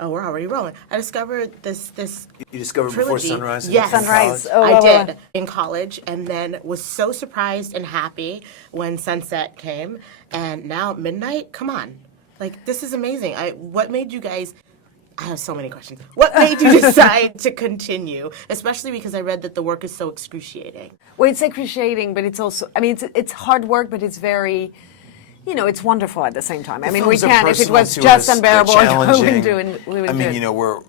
Oh, we're already rolling. I discovered this You discovered trilogy. Before Sunrise? Yes, Sunrise. I did in college, and then was so surprised and happy when Sunset came, and now Midnight. Come on, like this is amazing. What made you guys? I have so many questions. What made you decide to continue, especially because I read that the work is so excruciating? Well, it's excruciating, but it's also, I mean, it's hard work, but it's very, you know, it's wonderful at the same time. I mean, we can't, if it was just unbearable, we wouldn't do it. I mean, you know,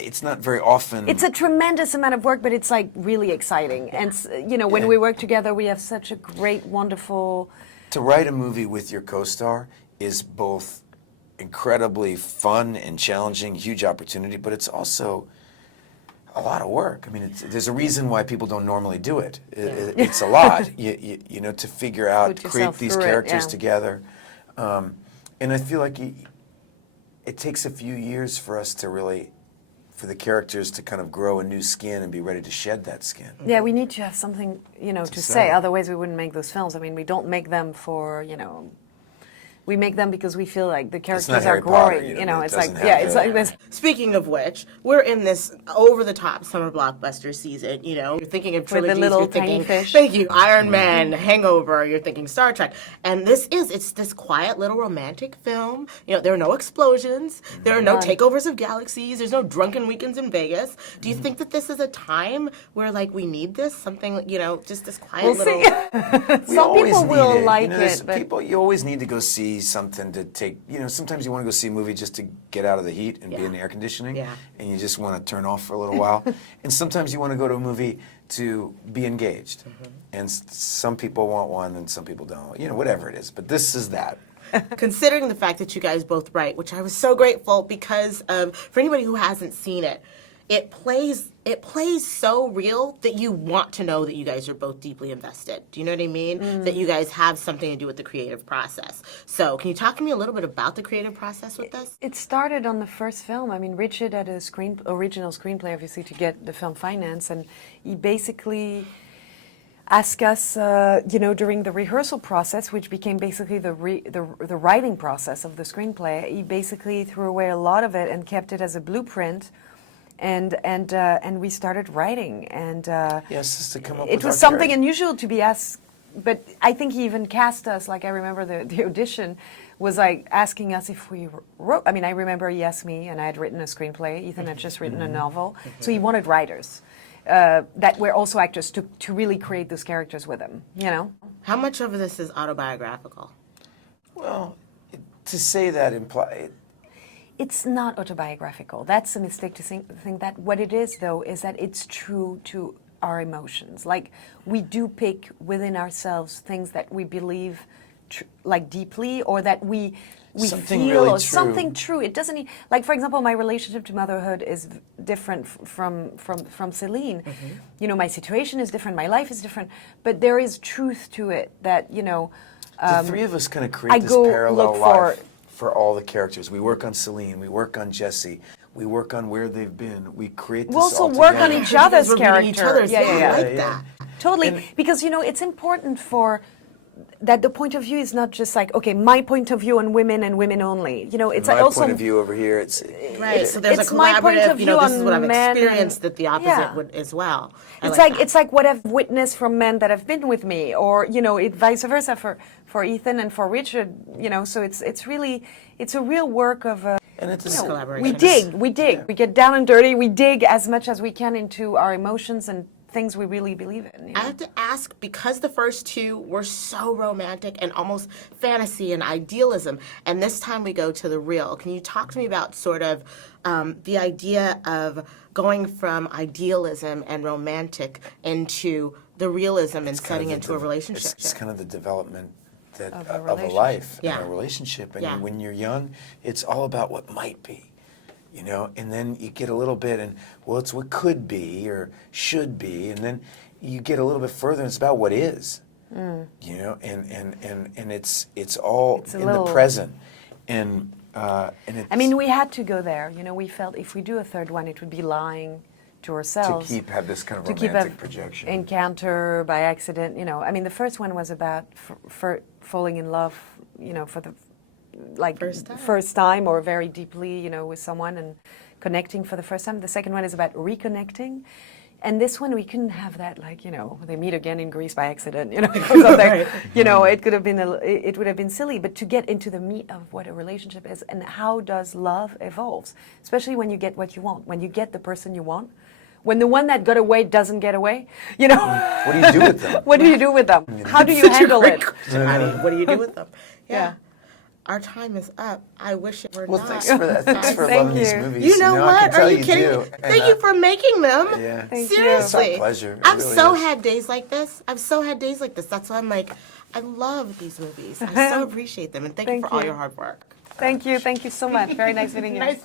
it's not very often. It's a tremendous amount of work, but it's like really exciting. And, you know, when we work together, we have such a great, wonderful. To write a movie with your co-star is both incredibly fun and challenging, huge opportunity, but it's also a lot of work. I mean, there's a reason why people don't normally do it. It's a lot, you know, to figure out, create these characters together. And I feel like it takes a few years for us to really, for the characters to kind of grow a new skin and be ready to shed that skin. Yeah, we need to have something, you know, to say. Otherwise we wouldn't make those films. I mean, we don't make them for, you know, we make them because we feel like the characters are growing. You know, it's like, it's like this. Speaking of which, we're in this over-the-top summer blockbuster season. You know, you're thinking of trilogies. With the little you're thinking, tiny fish. Thank you, Iron Man, Hangover. You're thinking Star Trek, and it's this quiet little romantic film. You know, there are no explosions. There are no takeovers of galaxies. There's no drunken weekends in Vegas. Do you think that this is a time where like we need this something? You know, just this quiet little. Some people will like it, but people, you always need to go see something to take, you know, sometimes you want to go see a movie just to get out of the heat and be in the air conditioning, and you just want to turn off for a little while. And sometimes you want to go to a movie to be engaged. And some people want one and some people don't, you know, whatever it is. But this is that. Considering the fact that you guys both write, which I was so grateful because for anybody who hasn't seen it, it plays so real that you want to know that you guys are both deeply invested. Do you know what I mean? That you guys have something to do with the creative process. So can you talk to me a little bit about the creative process with this? It started on the first film. I mean, Richard had a original screenplay, obviously, to get the film financed, and he basically asked us, you know, during the rehearsal process, which became basically the writing process of the screenplay, he basically threw away a lot of it and kept it as a blueprint. And we started writing, and Yes, to come up it was something unusual to be asked. But I think he even cast us. Like I remember the audition was like asking us if we wrote. I mean, I remember he asked me, and I had written a screenplay. Ethan had just written a novel, so he wanted writers that were also actors to really create those characters with him. You know. How much of this is autobiographical? Well, to say that implies. It's not autobiographical. That's a mistake to think that. What it is, though, is that it's true to our emotions. Like, we do pick within ourselves things that we believe, like, deeply, or that we something feel, really or true. something true. It doesn't, like, for example, my relationship to motherhood is different from Celine. You know, my situation is different, my life is different, but there is truth to it that, you know. The three of us kind of create this parallel life for all the characters. We work on Celine, we work on Jesse, we work on where they've been. We create this we also all work together. on each other's character. Each other's, I like that. Totally, because, you know, it's important for that the point of view is not just like, okay, my point of view on women and women only. You know, it's my also point of view over here. It's right. So there's it's a my point collaborative. of You know, view this is what I've on experienced. That the opposite would as well. It's like what I've witnessed from men that have been with me, or you know, it vice versa for Ethan and for Richard. You know, so it's really a real work of. And it's a collaboration. We dig. We get down and dirty. We dig as much as we can into our emotions and things we really believe in. You know? I have to ask, because the first two were so romantic and almost fantasy and idealism, and this time we go to the real. Can you talk to me about sort of the idea of going from idealism and romantic into the realism and setting into a relationship? It's kind of the development of a relationship. life and a relationship. And Yeah. when you're young, it's all about what might be. You know, and then you get a little bit, and well, it's what could be or should be, and then you get a little bit further, and it's about what is. You know, and it's all in the present, and it's, I mean, we had to go there. You know, we felt if we do a third one, it would be lying to ourselves. to have this kind of romantic projection. Encounter by accident. You know, I mean, the first one was about for falling in love. You know, for the like first time or very deeply, with someone and connecting for the first time. The second one is about reconnecting. And this one, we couldn't have that, like, they meet again in Greece by accident, or something. Right. It could have been, it would have been silly. But to get into the meat of what a relationship is and how does love evolves, especially when you get what you want, when you get the person you want, when the one that got away doesn't get away, What do you do with them? What do you do with them? How do you handle it? What do you do with them? Yeah. Our time is up. I wish it were Well, not. thanks for that. Thanks for Thank loving these you. movies. You know I what? can tell Are you kidding do. me? And, Thank you for making them. Yeah. Thank you. Seriously. It's our pleasure. It I've really so is. had days like this. I've so had days like this. That's why I'm like, I love these movies. I so appreciate them. And thank you Thank for all you. your hard work. Thank you so much. Very nice meeting you. Nice